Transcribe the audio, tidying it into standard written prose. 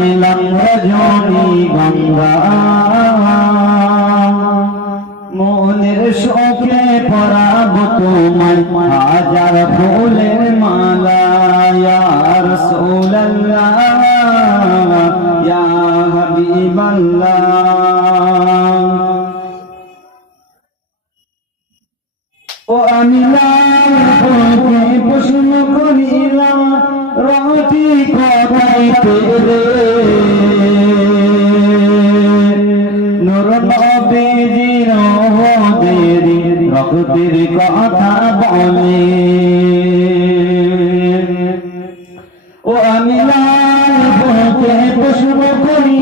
পেলাম রজনী গঙ্গা মনের শোকে পরাব তোমায় হাজার ফুলের মালা ইয়া রাসূলুল্লাহ ইয়া হাবিবাল্লাহ। ও আমি লাল ফুলকে প্রশ্ন করিলাম রতি কোথায় পেলে নূর নবীজির দেরি রক্তের কথা বলে। ও আমি লাল ফুলকে প্রশ্ন করি